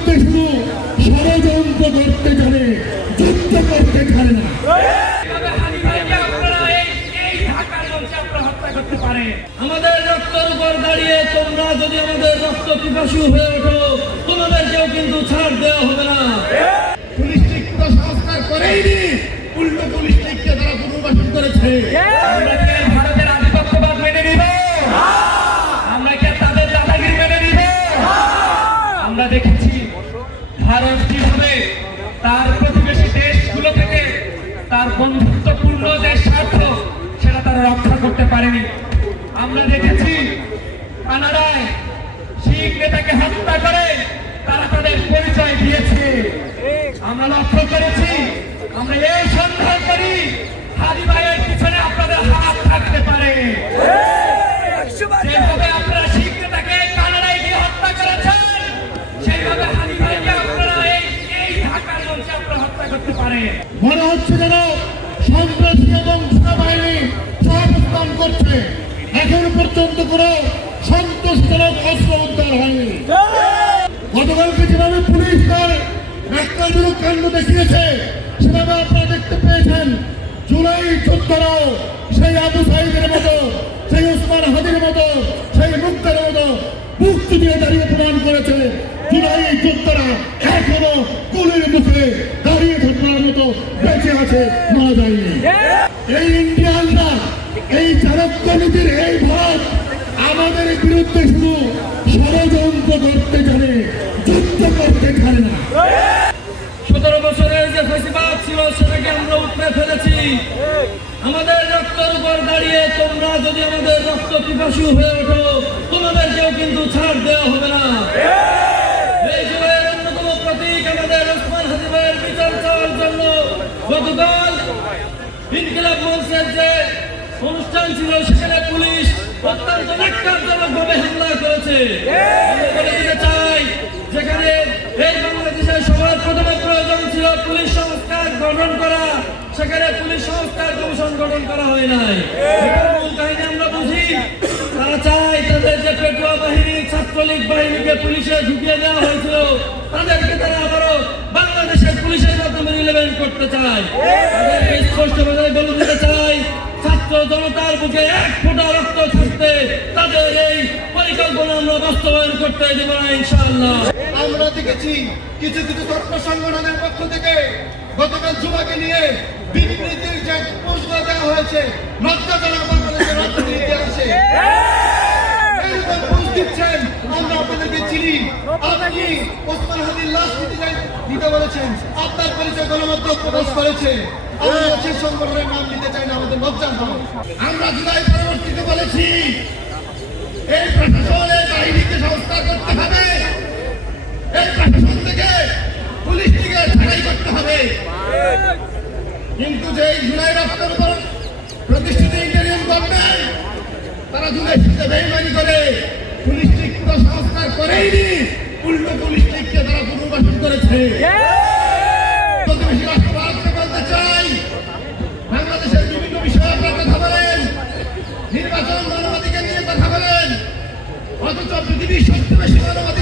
বিরুদ্ধে শুধু ষড়যন্ত্র করতে জানে, যুদ্ধ করতে জানে না। আমাদের রক্তের উপর দাঁড়িয়ে তোমরা যদি আমাদের রক্ত পিপাসু হয়ে ওঠো, তোমাদেরকেও কিন্তু ছাড় দেওয়া হবে না। পুলিশ লীগকে সংস্কার করেইনি, উল্টো পুলিশ লীগকে তারা পুনর্বাসন করেছে। আমরা কি ভারতের আধিপত্যবাদ মেনে নিব? আমরা কি তাদের দাদাগিরি মেনে নিব? আমরা দেখেছি ভারত কিভাবে তার প্রতিবেশী দেশগুলো থেকে তার বন্ধুত্বপূর্ণ যে স্বার্থ সেটা তারা রক্ষা করতে পারেনি। আমরা দেখেছি কানাডায় শিখ নেতাকে হত্যা করে তারা তাদের পরিচয় দিয়েছে। আমরা লক্ষ্য করেছি, আমরা এই সন্ধান করি হাদি ভাইয়ের পিছনে আপনাদের হাত থাকতে পারে। যেভাবে আপনারা শিখ নেতাকে কানাডায় গিয়ে হত্যা করেছেন, সেইভাবে হাদি ভাইকে আপনারা এই ঢাকার মঞ্চে আপনারা হত্যা করতে পারে। মনে হচ্ছে যেন সন্ত্রাসী এবং সেনাবাহিনী সহাবস্থান করছে। এখন পর্যন্ত কোনো সন্তোষজনক অস্ত্র উদ্ধার হয়নি। গতকালকে যেভাবে পুলিশ তার রাস্তাজনক কাণ্ড দেখিয়েছে, সেভাবে আপনারা দেখতে পেয়েছেন জুলাই যোদ্ধারাও সেই আবু সাইদের মতো, সেই ওসমান হাদির মতো, সেই মুক্তার মতো মুক্তি দিয়ে দাঁড়িয়ে প্রদান করেছে। জুলাই যোদ্ধারা এখনো গুলির মুখে দাঁড়িয়ে থাকার মতো বেঁচে আছে, মারা যায়নি। এই ইন্ডিয়ানরা, এই চাণক্য নীতির এই ভারত আমাদের বিরুদ্ধে শুধু ষড়যন্ত্র করতে জানে, যুদ্ধ করতে জানে না। 17 বছরের যে ফেসিবাদ ছিল সেটাকে আমরা উপড়ে ফেলেছি। আমাদের রক্তের উপর দাঁড়িয়ে তোমরা যদি আমাদের রক্ত পিপাসু হয়ে ওঠো, তোমাদেরকেও কিন্তু ছাড় দেওয়া হবে না। এই জুলাইয়ের অন্যতম প্রতীক আমাদের ওসমান হাদি ভাইয়ের বিচার চাওয়ার জন্য গতকাল ইনকিলাব মঞ্চের যে অনুষ্ঠান ছিল সেখানে পুলিশ অত্যন্ত ন্যাক্কারজনকভাবে হামলা করেছে। আমরা বলে দিতে চাই, যেখানে এই বাংলাদেশের সবার প্রথমে প্রয়োজন ছিল পুলিশ সংস্কার গঠন করা, সেখানে পুলিশ সংস্কার কমিশন গঠন করা হয় নাই। এটার মূল কাহিনী আমরা বুঝি। তারা চায় তাদের যে পেটুয়া বাহিনী, ছাত্রলীগ বাহিনীকে পুলিশে ঢুকিয়ে দেওয়া হয়েছিল, তাদেরকে তারা আবারও বাংলাদেশের পুলিশের মাধ্যমে রিলেভেন্ট করতে চায়। তাদেরকে স্পষ্টভাবে বলে দিতে চাই, ছাত্র জনতার বুকে এক ফোঁটা রক্ত থাকতে তাদের এই পরিকল্পনা আমরা বাস্তবায়ন করতে দেব না ইনশাআল্লাহ। আমরা দেখেছি কিছু কিছু ছাত্র সংগঠনের পক্ষ থেকে গতকাল যুবাকে নিয়ে বিবৃতির যে পোস্টগুলো দেওয়া হয়েছে, লজ্জাজনক বাংলাদেশের রাজনীতির ইতিহাসে এরকম পোস্ট দিচ্ছেন। আমরা আপনাদেরকে চিনি, আপনি ওসমান হাদির লাশ দিতে বলেছেন, আপনার পরিচয় গণমাধ্যম প্রকাশ করেছে। আমরা সেই সংগঠনের নাম নিতে চাই না, আমাদের লজ্জা হয়। আমরা জুলাই পরবর্তীতে বলেছি এই প্রশাসনের বাহিনীকে সংস্কার করতে হবে, এই প্রশাসন থেকে পুলিশ থেকে ছাড়াই করতে হবে। কিন্তু যে জুলাই রাষ্ট্রের উপর প্রতিষ্ঠিত ইন্টারিম গভর্নমেন্ট, তারা জুলাই সাথে বেইমানি করে পুলিশ লীগকে সংস্কার করেইনি, উল্টো পুলিশ লীগকে তারা পুনর্বাসন করেছে। প্রতিবেশী রাষ্ট্র ভারতকে বলতে চাই, বাংলাদেশের বিভিন্ন বিষয়ে আপনারা কথা বলেন, নির্বাচন মানবাধিকার নিয়ে কথা বলেন, অথচ পৃথিবীর সবচেয়ে বেশি মানবাধিকার